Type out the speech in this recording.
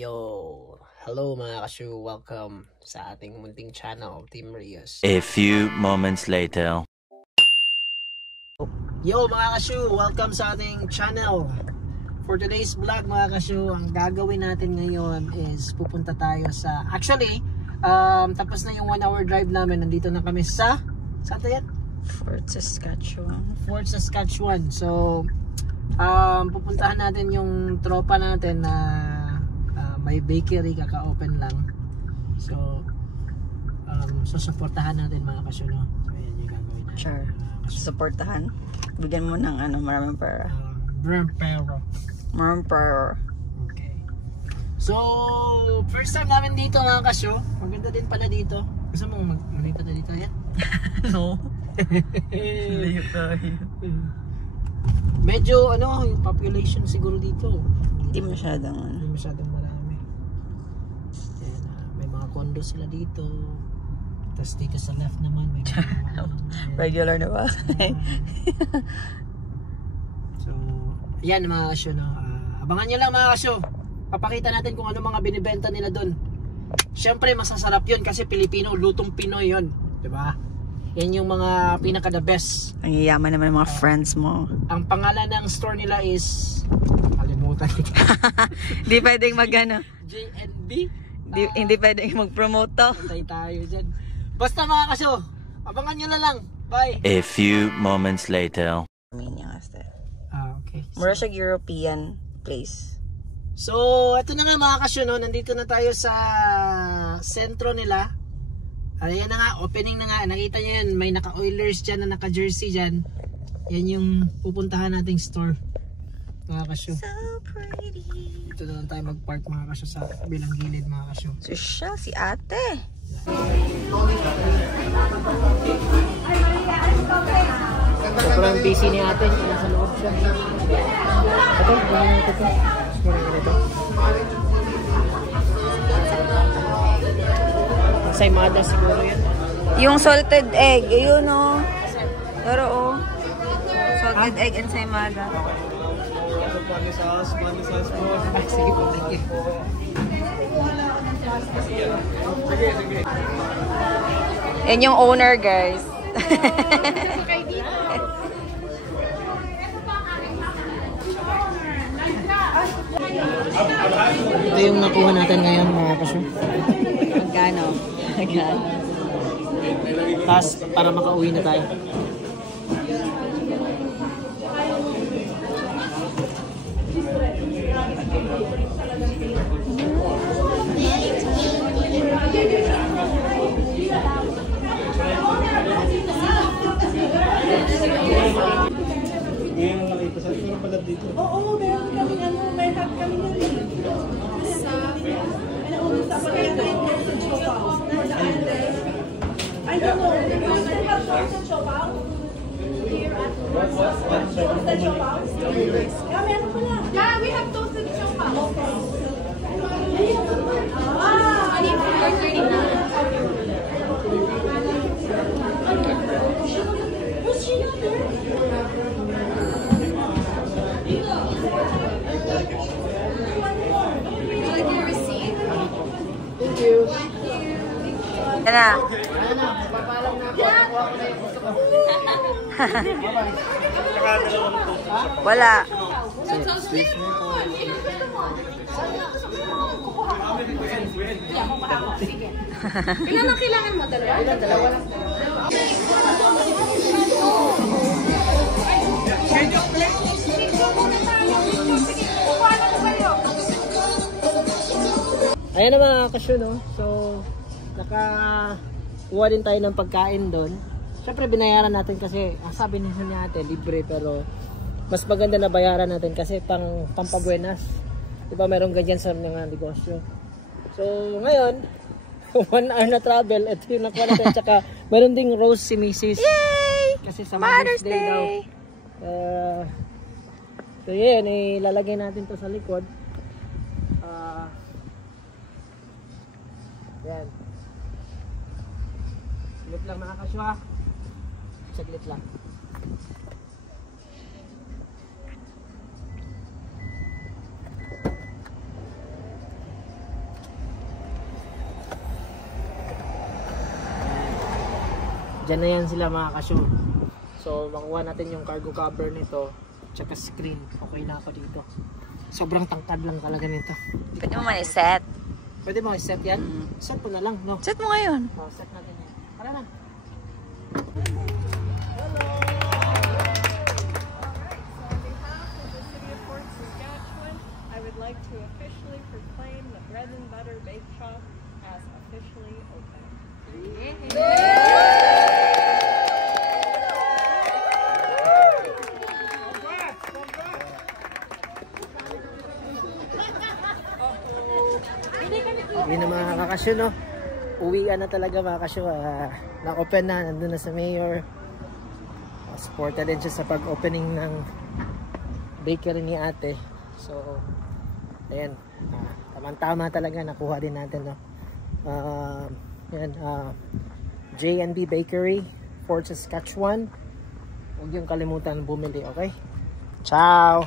Yo! Hello mga kasyu! Welcome sa ating munting channel, Team Rios. A few moments later. Yo mga kasyu! Welcome sa ating channel. For today's vlog mga kasyu, ang gagawin natin ngayon is pupunta tayo sa... Actually, tapos na yung 1 hour drive namin. Nandito na kami sa... Saan tayo yan? Fort Saskatchewan. Fort Saskatchewan. So, pupuntahan natin yung tropa natin na may bakery, kaka-open lang. So, susuportahan natin mga kasyo, no? So, ayan yung gagawin natin. Sure. Suportahan. Bigyan mo ng maraming pera. Maraming pera. Okay. So, first time namin dito mga kasyo. Maganda din pala dito. Gusto mong mag-malipat na dito yan? No. Layo tayo. Medyo, yung population siguro dito. Hindi masyadong marami. Ayan, may mga condo sila dito. Tapos dito sa left naman may mga, regular na ba? So, yan mga kasyo, no? Abangan nyo lang mga kasyo. Papakita natin kung ano mga binibenta nila doon. Siyempre masasarap yun kasi Pilipino, lutong Pinoy yun, diba? Yan yung mga pinaka the best. Ang yayaman naman ng mga friends mo. Ang pangalan ng store nila is kalimutan ko. Hindi pwedeng mag-ano. JNB. Hindi pwedeng mag-promote to. Patay tayo dyan. Basta mga kasyo, abangan nyo na lang. Bye. A few moments later. Okay. Mura siya European place. So, ito na nga mga kasyo, no? Nandito na tayo sa sentro nila. Ayan na nga, opening na nga. Nakita nyo yan, may naka-Oilers dyan na naka-jersey dyan. Yan yung pupuntahan nating store, mga kasyo. So pretty. Dito na lang tayo mag-park mga kasyo sa bilang gilid mga kasyo. So siya, si ate. Sobrang busy ni ate, nasa loob siya. Ito, gawin natin ito. Gawin natin ito. Saymada siguro yan. Yung salted egg, yun o. Pero o. Salted egg and saymada. Money sauce po. Sige po, thank you. Yan yung owner, guys. Ito yung nakuha natin ngayon mga kasyo. Magkano? Tapos para makauwi na tayo. Oo, meron kami may hug kami na rin. I don't know. They have shops at Chopaw? Here at Toasted Chopaw? Yeah, meron pala. Yeah, we have Toasted Chopaw. I need 4.30 na. Was she not there? Thank you. Yan na. Papalam na ako. Nakuha ko na yung gusto ko. Wala. Ilan ang kailangan mo? Dalawa? Dalawa lang. Ayan na mga kasyo, no? So, nakakuha din tayo ng pagkain doon. Siyempre binayaran natin kasi, sabi niya ate, libre, pero mas maganda na bayaran natin kasi pampabuenas. Diba meron ganyan sa mga negosyo. So, ngayon, 1 hour na travel, ito yung nakuha natin. Tsaka, meron ding rose si Mrs. Yay! Kasi sa Mother's Day daw. So, yun, ilalagay natin to sa likod. Yan. Saglit lang mga kasyo ha. Saglit lang. Diyan na yan sila mga kasyo. So, makuha natin yung cargo cover nito. Tsaka screen. Okay na ako dito. Sobrang tangkad lang talaga nito. Pwede mo man i-set. Pwede mo i-set yan? Set ko na lang, no? Set mo ngayon. Oh, set natin yan. Tara na. I would like to officially proclaim the Bread and Butter Bake Shop as officially open. Hindi na mga kakasyo, no? Uwian na talaga mga kasyo. Na-open na, nandun na sa mayor. Supported din siya sa pag-opening ng bakery ni ate. So, ayan. Tama-tama talaga, nakuha din natin, no? Ayan, J&B Bakery, Fort Saskatchewan. Huwag yung kalimutan bumili, okay? Ciao!